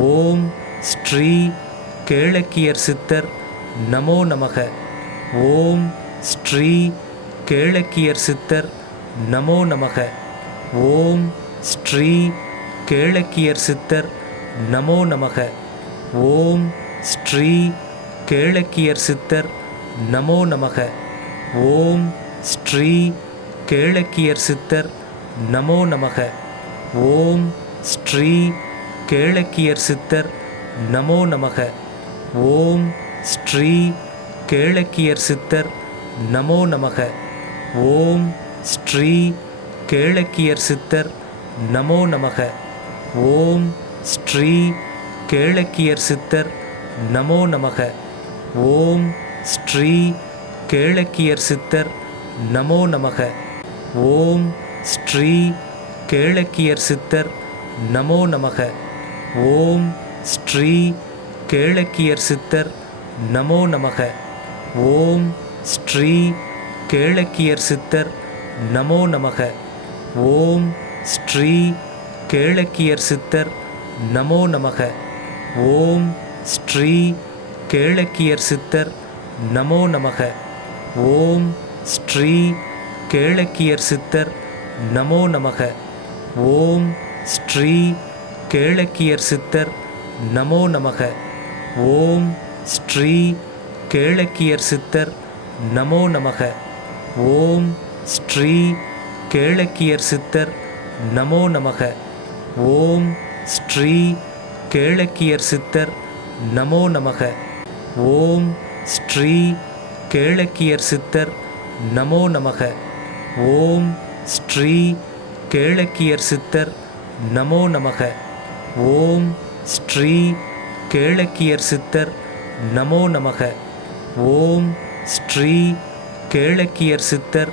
ஓம் ஸ்ரீ கேளக்கியர் சித்தர் நமோ நமக ஓம் ஸ்ரீ கேளக்கியர் சித்தர் நமோ நமக ஓம் ஸ்ரீ கேளக்கியர் சித்தர் நமோ நமக ஓம் ஸ்ரீ கேளக்கியர் சித்தர் நமோ நமக ஓம் ஸ்ரீ கேளக்கியர் சித்தர் நமோ நமக ஓம் ஸ்ரீ கேளக்கியர் சித்தர் நமோ நமக ஓம் ஸ்ரீ கேளக்கியர் சித்தர் நமோ நமக ஓம் ஸ்ரீ கேளக்கியர் சித்தர் நமோ நமக ஓம் ஸ்ரீ கேளக்கியர் சித்தர் நமோ நமக ஓம் ஸ்ரீ கேளக்கியர் சித்தர் நமோ நமக ஓம் ஸ்ரீ கேளக்கியர் சித்தர் நமோ நமக ஓம் ஸ்ரீ கேளக்கியர் சித்தர் நமோ நமக ஓம் ஸ்ரீ கேளக்கியர் சித்தர் நமோ நமக ஓம் ஸ்ரீ கேளக்கியர் சித்தர் நமோ நமக ஓம் ஸ்ரீ கேளக்கியர் சித்தர் நமோ நமக ஓம் ஸ்ரீ கேளக்கியர் சித்தர் நமோ நமக ஓம் ஸ்ரீ கேளக்கியர் சித்தர் நமோ நமக ஓம் ஸ்ரீ கேளக்கியர் சித்தர் நமோ நமக ஓம் ஸ்ரீ கேளக்கியர் சித்தர் நமோ நமக ஓம் ஸ்ரீ கேளக்கியர் சித்தர் நமோ நமக ஓம் ஸ்ரீ கேளக்கியர் சித்தர் நமோ நமக ஓம் ஸ்ரீ கேளக்கியர் சித்தர் நமோ நமக ஓம் ஸ்ரீ கேளக்கியர் சித்தர் நமோ நமக ஓம் ஸ்ரீ கேளக்கியர் சித்தர்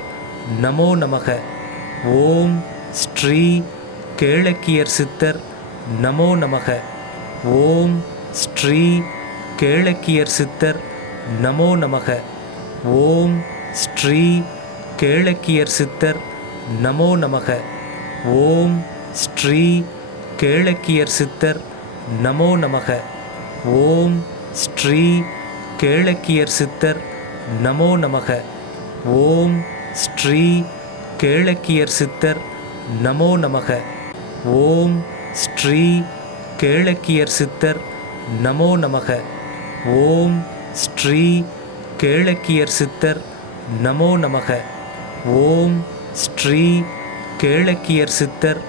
நமோ நமக ஓம் ஸ்ரீ கேளக்கியர் சித்தர் நமோ நமக ஓம் ஸ்ரீ கேளக்கியர் சித்தர் நமோ நமக ஓம் ஸ்ரீ கேளக்கியர் சித்தர் நமோ நமக ஓம் ஸ்ரீ கேளக்கியர் சித்தர் நமோ நமக ஓம் ஸ்ரீ கேளக்கியர் சித்தர் நமோ நமக ஓம் ஸ்ரீ கேளக்கியர் சித்தர் நமோ நமக ஓம் ஸ்ரீ கேளக்கியர் சித்தர் நமோ நமக ஓம் ஸ்ரீ கேளக்கியர் சித்தர் நமோ நமக ஓம் ஸ்ரீ கேளக்கியர் சித்தர்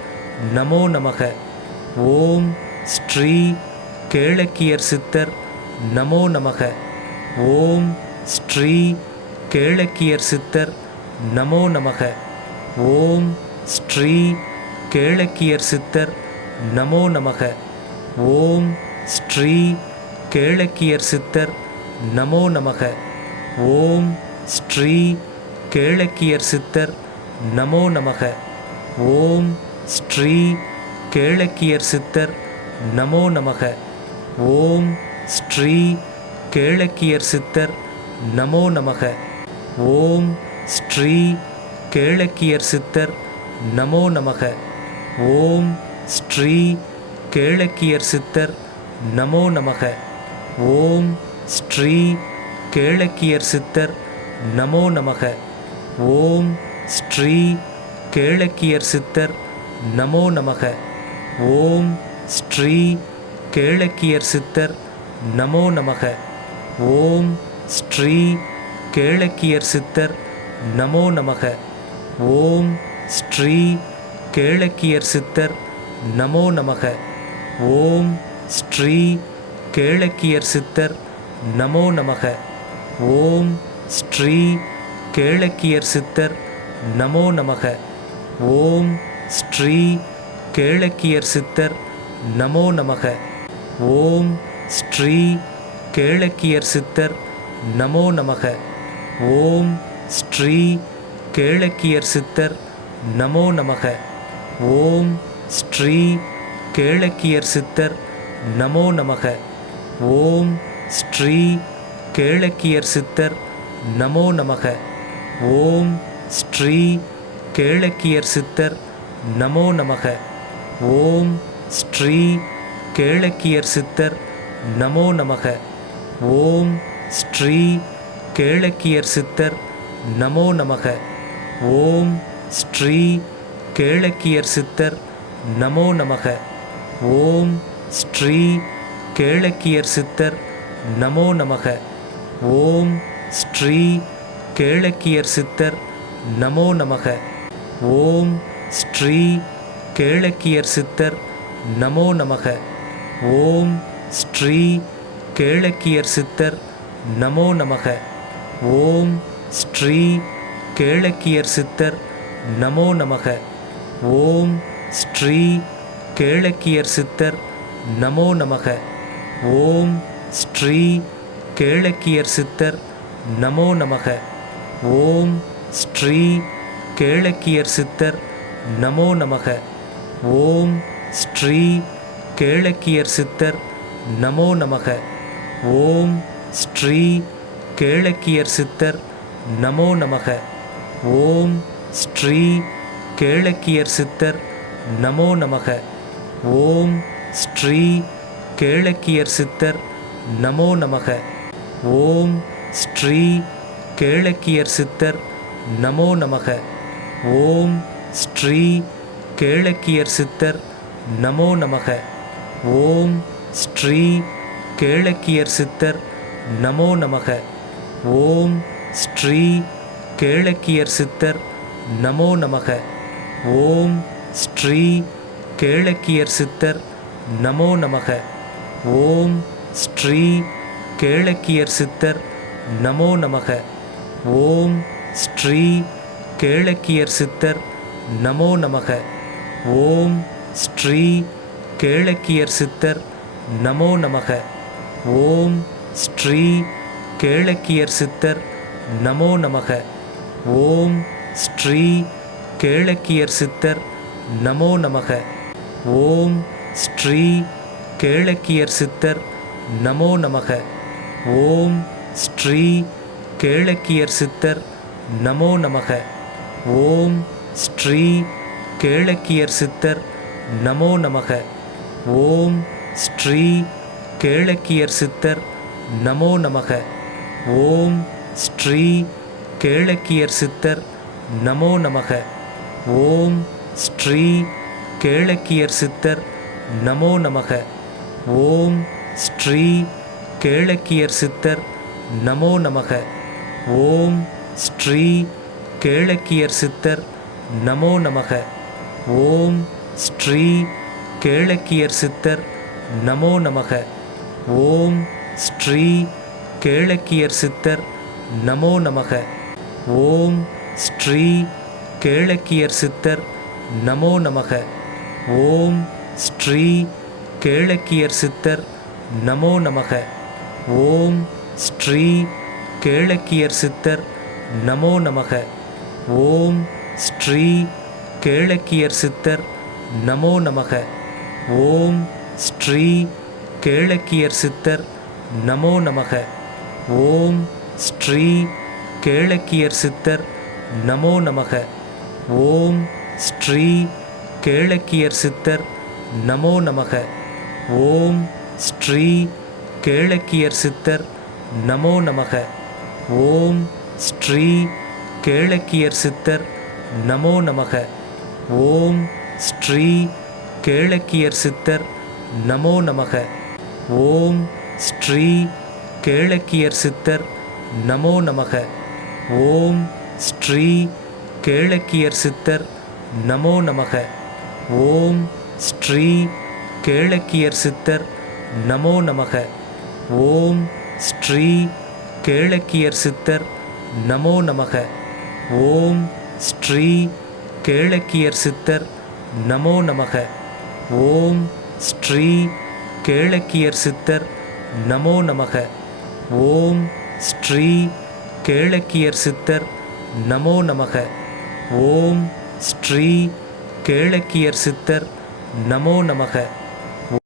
நமோ நமக ஓம் ஸ்ரீ கேளக்கியர் சித்தர் நமோ நமக ஓம் ஸ்ரீ கேளக்கியர் சித்தர் நமோ நமக ஓம் ஸ்ரீ கேளக்கியர் சித்தர் நமோ நமக ஓம் ஸ்ரீ கேளக்கியர் சித்தர் நமோ நமக ஓம் ஸ்ரீ கேளக்கியர் சித்தர் நமோ நமக ஓம் ஸ்ரீ கேழக்கியர் சித்தர் நமோ நமக ஓம் ஸ்ரீ கேழக்கியர் சித்தர் நமோ நமக ஓம் ஸ்ரீ கேழக்கியர் சித்தர் நமோ நமக ஓம் ஸ்ரீ கேழக்கியர் சித்தர் நமோ நமக ஓம் ஸ்ரீ கேழக்கியர் சித்தர் நமோ நமக ஓம் ஸ்ரீ கேழக்கியர் சித்தர் நமோ நமக ஓம் ஸ்ரீ கேளக்கியர் சித்தர் நமோ நமக ஓம் ஸ்ரீ கேளக்கியர் சித்தர் நமோ நமக ஓம் ஸ்ரீ கேளக்கியர் சித்தர் நமோ நமக ஓம் ஸ்ரீ கேளக்கியர் சித்தர் நமோ நமக ஓம் ஸ்ரீ கேளக்கியர் சித்தர் நமோ நமக ஓம் ஸ்ரீ கேளக்கியர் சித்தர் நமோ நமக ஓம் ஸ்ரீ கேளக்கியர் சித்தர் நமோ நமக ஓம் ஸ்ரீ கேளக்கியர் சித்தர் நமோ நமக ஓம் ஸ்ரீ கேளக்கியர் சித்தர் நமோ நமக ஓம் ஸ்ரீ கேளக்கியர் சித்தர் நமோ நமக ஓம் ஸ்ரீ கேளக்கியர் சித்தர் நமோ நமக ஓம் ஸ்ரீ கேளக்கியர் சித்தர் நமோ நமக ஓம் ஸ்ரீ கேளக்கியர் சித்தர் நமோ நமக ஓம் ஸ்ரீ கேளக்கியர் சித்தர் நமோ நமக ஓம் ஸ்ரீ கேளக்கியர் சித்தர் நமோ நமக ஓம் ஸ்ரீ கேளக்கியர் சித்தர் நமோ நமக ஓம் ஸ்ரீ கேளக்கியர் சித்தர் நமோ நமக ஓம் ஸ்ரீ கேளக்கியர் சித்தர் நமோ நமக ஓம் ஸ்ரீ கேளக்கியர் சித்தர் நமோ நமக ஓம் ஸ்ரீ கேளக்கியர் சித்தர் நமோ நமக ஓம் ஸ்ரீ கேளக்கியர் சித்தர் நமோ நமக ஓம் ஸ்ரீ கேளக்கியர் சித்தர் நமோ நமக ஓம் ஸ்ரீ கேளக்கியர் சித்தர் நமோ நமக ஓம் ஸ்ரீ கேளக்கியர் சித்தர் நமோ நமக ஓம் ஸ்ரீ கேளக்கியர் சித்தர் நமோ நமக ஓம் ஸ்ரீ கேளக்கியர் சித்தர் நமோ நமக ஓம் ஸ்ரீ கேளக்கியர் சித்தர் நமோ நமக ஓம் ஸ்ரீ கேளக்கியர் சித்தர் நமோ நமக ஓம் ஸ்ரீ கேளக்கியர் சித்தர் நமோ நமக ஓம் ஸ்ரீ கேளக்கியர் சித்தர் நமோ நமக ஓம் ஸ்ரீ கேளக்கியர் சித்தர் நமோ நமக ஓம் ஸ்ரீ கேளக்கியர் சித்தர் நமோ நமக ஓம் ஸ்ரீ கேளக்கியர் சித்தர் நமோ நமக ஓம் ஸ்ரீ கேளக்கியர் சித்தர் நமோ நமக ஓம் ஸ்ரீ கேளக்கியர் சித்தர் நமோ நமக ஓம் ஸ்ரீ கேளக்கியர் சித்தர் நமோ நமக ஓம் ஸ்ரீ கேளக்கியர் சித்தர் நமோ நமக ஓம் ஸ்ரீ கேளக்கியர் சித்தர் நமோ நமக ஓம் ஸ்ரீ கேளக்கியர் சித்தர் நமோ நமக ஓம் ஸ்ரீ கேளக்கியர் சித்தர் நமோ நமக ஓம் ஸ்ரீ கேளக்கியர் சித்தர் நமோ நமக ஓம் ஸ்ரீ கேளக்கியர் சித்தர் நமோ நமக ஓம் ஸ்ரீ கேளக்கியர் சித்தர் நமோ நமக ஓம் ஸ்ரீ கேளக்கியர் சித்தர் நமோ நமக ஓம் ஸ்ரீ கேளக்கியர் சித்தர் நமோ நமக ஓம் ஸ்ரீ கேளக்கியர் சித்தர் நமோ நமக ஓம் ஸ்ரீ கேளக்கியர் சித்தர் நமோ நமக ஓம் ஸ்ரீ கேளக்கியர் சித்தர் நமோ நமக ஓம் ஸ்ரீ கேளக்கியர் சித்தர் நமோ நமக ஓம் ஸ்ரீ கேழக்கியர் சித்தர் நமோ நமக ஓம் ஸ்ரீ கேழக்கியர் சித்தர் நமோ நமக ஓம் ஸ்ரீ கேழக்கியர் சித்தர் நமோ நமக ஓம் ஸ்ரீ கேழக்கியர் சித்தர் நமோ நமக ஓம் ஸ்ரீ கேழக்கியர் சித்தர் நமோ நமக ஓம் ஸ்ரீ கேழக்கியர் சித்தர் நமோ நமக ஓம் ஸ்ரீ கேளக்கியர் சித்தர் நமோ நமக ஓம் ஸ்ரீ கேளக்கியர் சித்தர் நமோ நமக ஓம் ஸ்ரீ கேளக்கியர் சித்தர் நமோ நமக ஓம் ஸ்ரீ கேளக்கியர் சித்தர் நமோ நமக ஓம் ஸ்ரீ கேளக்கியர் சித்தர் நமோ நமக ஓம் ஸ்ரீ கேளக்கியர் சித்தர் நமோ நமக ஓம் ஸ்ரீ கேளக்கியர் சித்தர் நமோ நமக ஓம் ஸ்ரீ கேளக்கியர் சித்தர் நமோ நமக ஓம் ஸ்ரீ கேளக்கியர் சித்தர் நமோ நமக